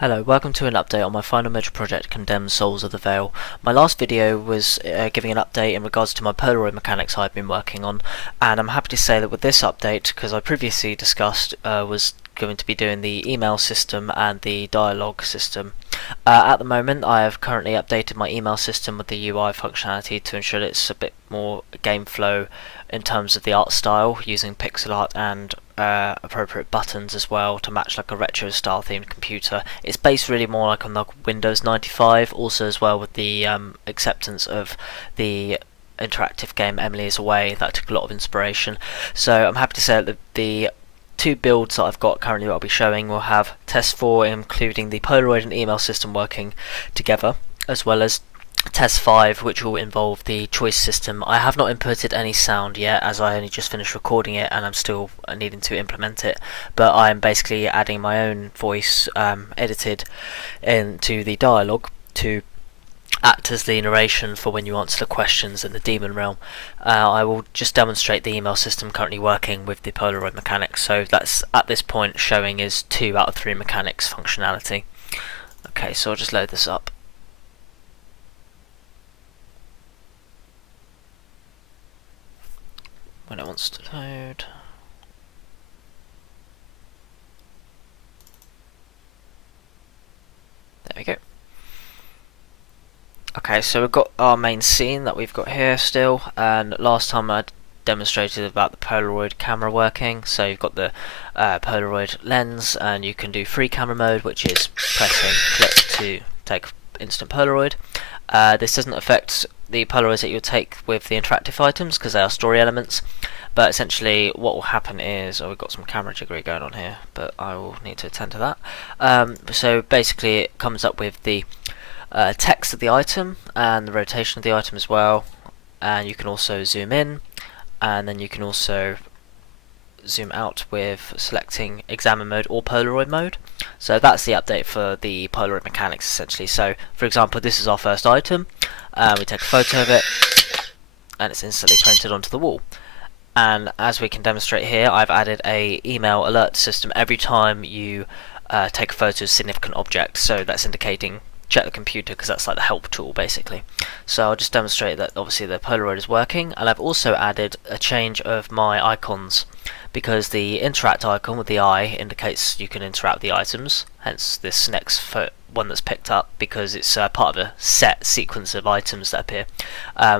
Hello, welcome to an update on my final major project, Condemned Souls of the Veil. My last video was giving an update in regards to my Polaroid mechanics I've been working on, and I'm happy to say that with this update, because I previously discussed was going to be doing the email system and the dialogue system. At the moment, I have currently updated my email system with the UI functionality to ensure it's a bit more game flow in terms of the art style, using pixel art and appropriate buttons as well to match like a retro style themed computer. It's based really more like on the Windows 95, also as well with the acceptance of the interactive game Emily is Away. That took a lot of inspiration. So I'm happy to say that the two builds that I've got currently that I'll be showing will have test 4 including the Polaroid and email system working together, as well as test 5 which will involve the choice system. I have not inputted any sound yet as I only just finished recording it and I'm still needing to implement it, but I'm basically adding my own voice edited into the dialogue to act as the narration for when you answer the questions in the demon realm. I will just demonstrate the email system currently working with the Polaroid mechanics, so that's at this point showing is 2 out of 3 mechanics functionality. Okay, so I'll just load this up. When it wants to load. There we go. Okay, so we've got our main scene that we've got here still, and last time I demonstrated about the Polaroid camera working. So you've got the Polaroid lens, and you can do free camera mode, which is pressing click to take instant Polaroid. This doesn't affect the Polaroids that you'll take with the interactive items because they are story elements, but essentially what will happen is, we've got some camera jiggery going on here, but I will need to attend to that. So basically it comes up with the text of the item and the rotation of the item as well, and you can also zoom in, and then you can also zoom out with selecting examine mode or Polaroid mode. So that's the update for the Polaroid mechanics essentially. So for example, this is our first item, we take a photo of it and it's instantly printed onto the wall. And as we can demonstrate here, I've added a email alert system every time you take a photo of a significant object, so that's indicating check the computer, because that's like the help tool basically. So I'll just demonstrate that obviously the Polaroid is working, and I've also added a change of my icons, because the interact icon with the eye indicates you can interact with the items, hence this next one that's picked up, because it's part of a set sequence of items that appear,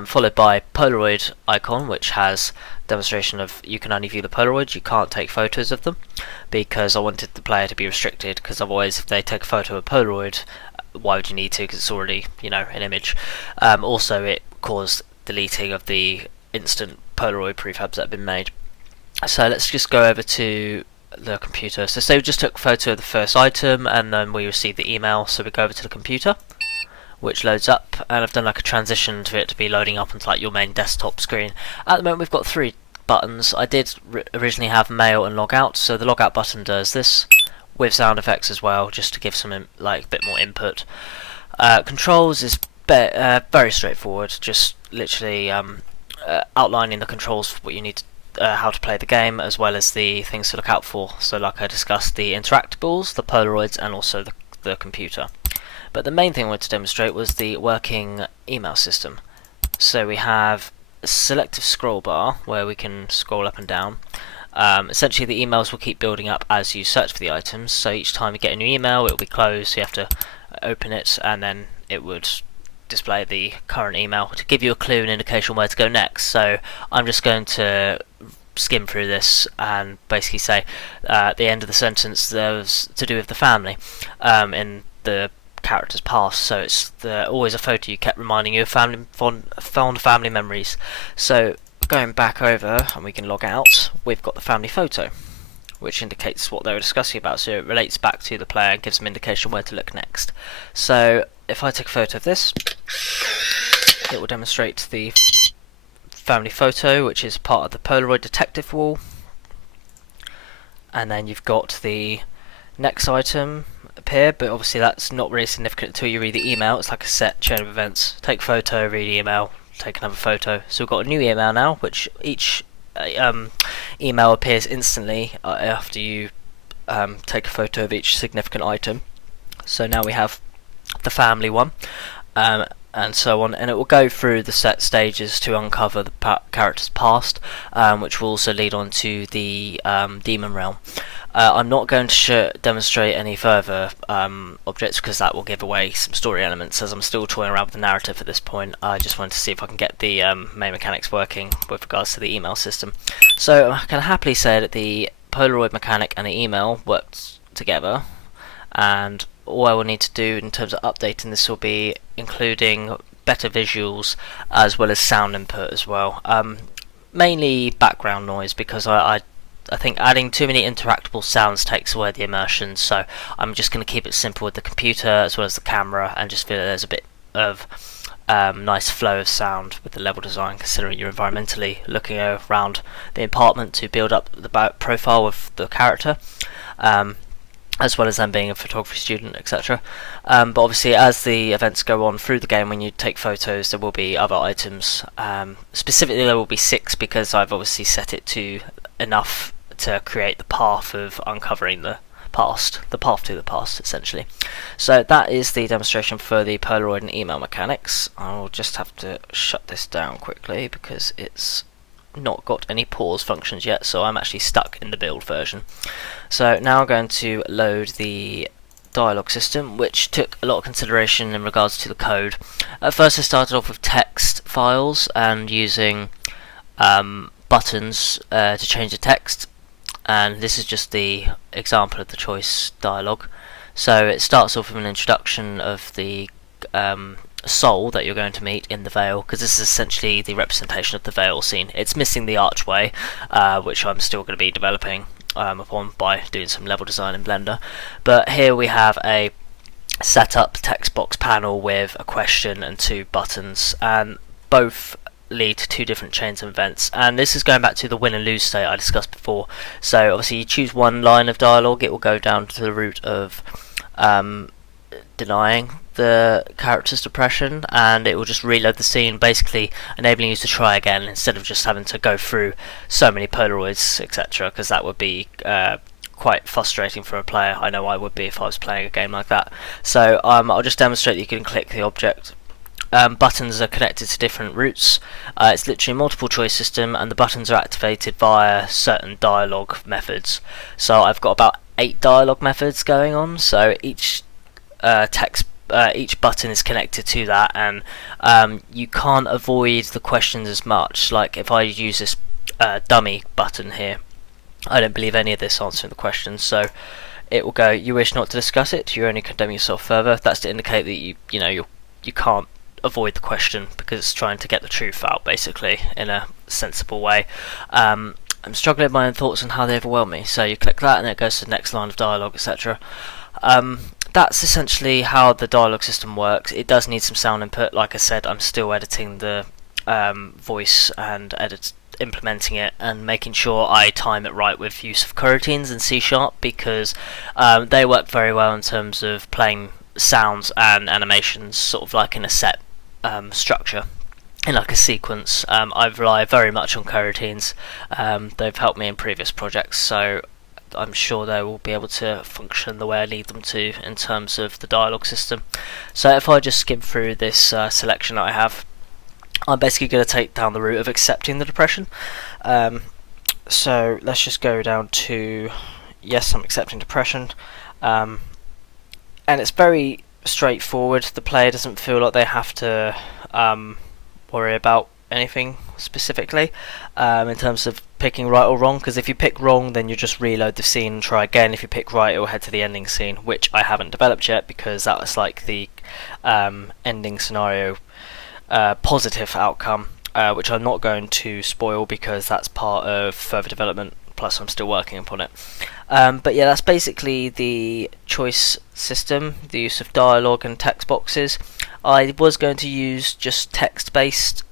followed by Polaroid icon, which has demonstration of you can only view the Polaroids, you can't take photos of them, because I wanted the player to be restricted, because otherwise if they take a photo of a Polaroid, why would you need to, because it's already, you know, an image. Also it caused deleting of the instant Polaroid prefabs that have been made. So let's just go over to the computer. So say we just took a photo of the first item and then we received the email, so we go over to the computer, which loads up, and I've done like a transition to it to be loading up onto like your main desktop screen. At the moment we've got 3 buttons. I did originally have mail and log out, so the log out button does this with sound effects as well, just to give some like a bit more input. Controls is very straightforward, just literally outlining the controls for what you need to, how to play the game, as well as the things to look out for. So like I discussed, the interactables, the Polaroids, and also the computer. But the main thing I wanted to demonstrate was the working email system. So we have a selective scroll bar where we can scroll up and down. Essentially the emails will keep building up as you search for the items, so each time you get a new email it will be closed, so you have to open it, and then it would display the current email to give you a clue and indication where to go next. So I'm just going to skim through this and basically say at the end of the sentence there's to do with the family in the character's past, so it's always a photo you kept reminding you of fond family memories. So going back over, and we can log out, we've got the family photo, which indicates what they were discussing about, so it relates back to the player and gives them indication where to look next. So if I take a photo of this, it will demonstrate the family photo, which is part of the Polaroid detective wall, and then you've got the next item appear, but obviously that's not really significant until you read the email. It's like a set chain of events: take photo, read email, take another photo. So we've got a new email now, which each email appears instantly after you take a photo of each significant item. So now we have the family one, and so on, and it will go through the set stages to uncover the character's past, which will also lead on to the demon realm. I'm not going to demonstrate any further objects because that will give away some story elements, as I'm still toying around with the narrative at this point. I just wanted to see if I can get the main mechanics working with regards to the email system. So I can happily say that the Polaroid mechanic and the email worked together, and all I will need to do in terms of updating this will be including better visuals as well as sound input as well. Mainly background noise, because I think adding too many interactable sounds takes away the immersion, so I'm just going to keep it simple with the computer as well as the camera, and just feel that there's a bit of nice flow of sound with the level design, considering you're environmentally looking around the apartment to build up the profile of the character, as well as them being a photography student, etc. But obviously, as the events go on through the game, when you take photos, there will be other items. Specifically, there will be 6, because I've obviously set it to enough to create the path of uncovering the past, the path to the past, essentially. So that is the demonstration for the Polaroid and email mechanics. I'll just have to shut this down quickly because it's not got any pause functions yet, so I'm actually stuck in the build version. So now I'm going to load the dialogue system, which took a lot of consideration in regards to the code. At first I started off with text files and using buttons to change the text, and this is just the example of the choice dialogue. So it starts off with an introduction of the soul that you're going to meet in the Vale, because this is essentially the representation of the Vale scene. It's missing the archway, which I'm still going to be developing upon by doing some level design in Blender. But here we have a setup text box panel with a question and 2 buttons, and both lead to 2 different chains of events, and this is going back to the win and lose state I discussed before. So obviously you choose one line of dialogue, it will go down to the route of denying the character's depression, and it will just reload the scene, basically enabling you to try again instead of just having to go through so many Polaroids, etc., because that would be quite frustrating for a player. I know I would be if I was playing a game like that. So I'll just demonstrate that you can click the object. Buttons are connected to different routes. It's literally a multiple choice system, and the buttons are activated via certain dialogue methods. So I've got about 8 dialogue methods going on, so each each button is connected to that, and you can't avoid the questions as much. Like if I use this dummy button here, I don't believe any of this answering the questions, so it will go, you wish not to discuss it, you only condemn yourself further. That's to indicate that you can't avoid the question, because it's trying to get the truth out, basically, in a sensible way. I'm struggling with my own thoughts on how they overwhelm me, so you click that and it goes to the next line of dialogue, etc. That's essentially how the dialogue system works. It does need some sound input. Like I said, I'm still editing the voice and implementing it and making sure I time it right with use of coroutines and C#, because they work very well in terms of playing sounds and animations sort of like in a set structure, in like a sequence. I rely very much on coroutines. They've helped me in previous projects, so I'm sure they will be able to function the way I need them to in terms of the dialogue system. So if I just skim through this selection that I have, I'm basically going to take down the route of accepting the depression. So let's just go down to yes, I'm accepting depression, and it's very straightforward. The player doesn't feel like they have to worry about anything specifically in terms of picking right or wrong, because if you pick wrong then you just reload the scene and try again. If you pick right, it will head to the ending scene, which I haven't developed yet, because that was like the ending scenario positive outcome, which I'm not going to spoil because that's part of further development, plus I'm still working upon it. But yeah, that's basically the choice system, the use of dialogue and text boxes. I was going to use just text-based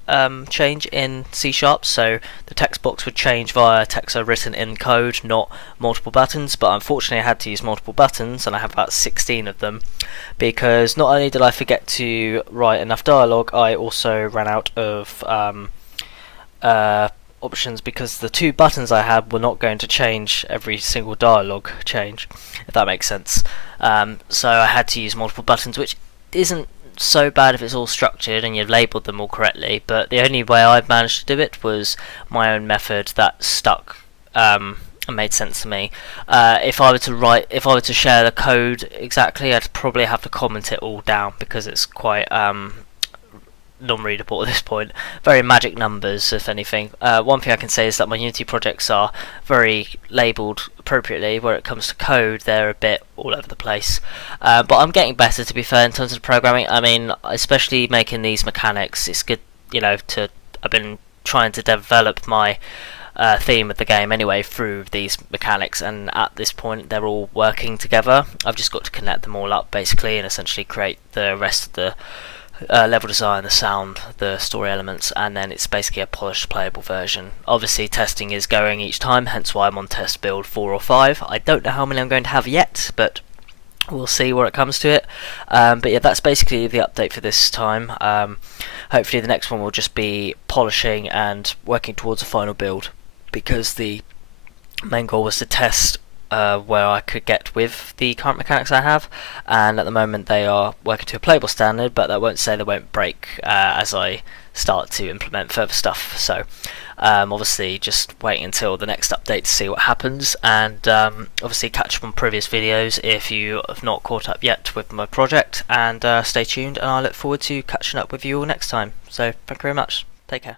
change in C#, so the text box would change via text written in code, not multiple buttons, but unfortunately I had to use multiple buttons, and I have about 16 of them, because not only did I forget to write enough dialogue, I also ran out of options because the two buttons I had were not going to change every single dialogue change, if that makes sense. So I had to use multiple buttons, which isn't so bad if it's all structured and you've labelled them all correctly, but the only way I've managed to do it was my own method that stuck and made sense to me. If I were to share the code exactly, I'd probably have to comment it all down because it's quite non-readable at this point. Very magic numbers, if anything. One thing I can say is that my Unity projects are very labelled appropriately. Where it comes to code, they're a bit all over the place. But I'm getting better, to be fair, in terms of programming. I mean, especially making these mechanics, it's good, I've been trying to develop my theme of the game anyway through these mechanics, and at this point they're all working together. I've just got to connect them all up basically and essentially create the rest of the level design, the sound, the story elements, and then it's basically a polished playable version. Obviously testing is going each time, hence why I'm on test build 4 or 5. I don't know how many I'm going to have yet, but we'll see where it comes to it. But yeah, that's basically the update for this time. Hopefully the next one will just be polishing and working towards a final build, because the main goal was to test where I could get with the current mechanics I have, and at the moment they are working to a playable standard, but that won't say they won't break as I start to implement further stuff. So obviously just waiting until the next update to see what happens, and obviously catch up on previous videos if you have not caught up yet with my project, and stay tuned, and I look forward to catching up with you all next time. So thank you very much, take care.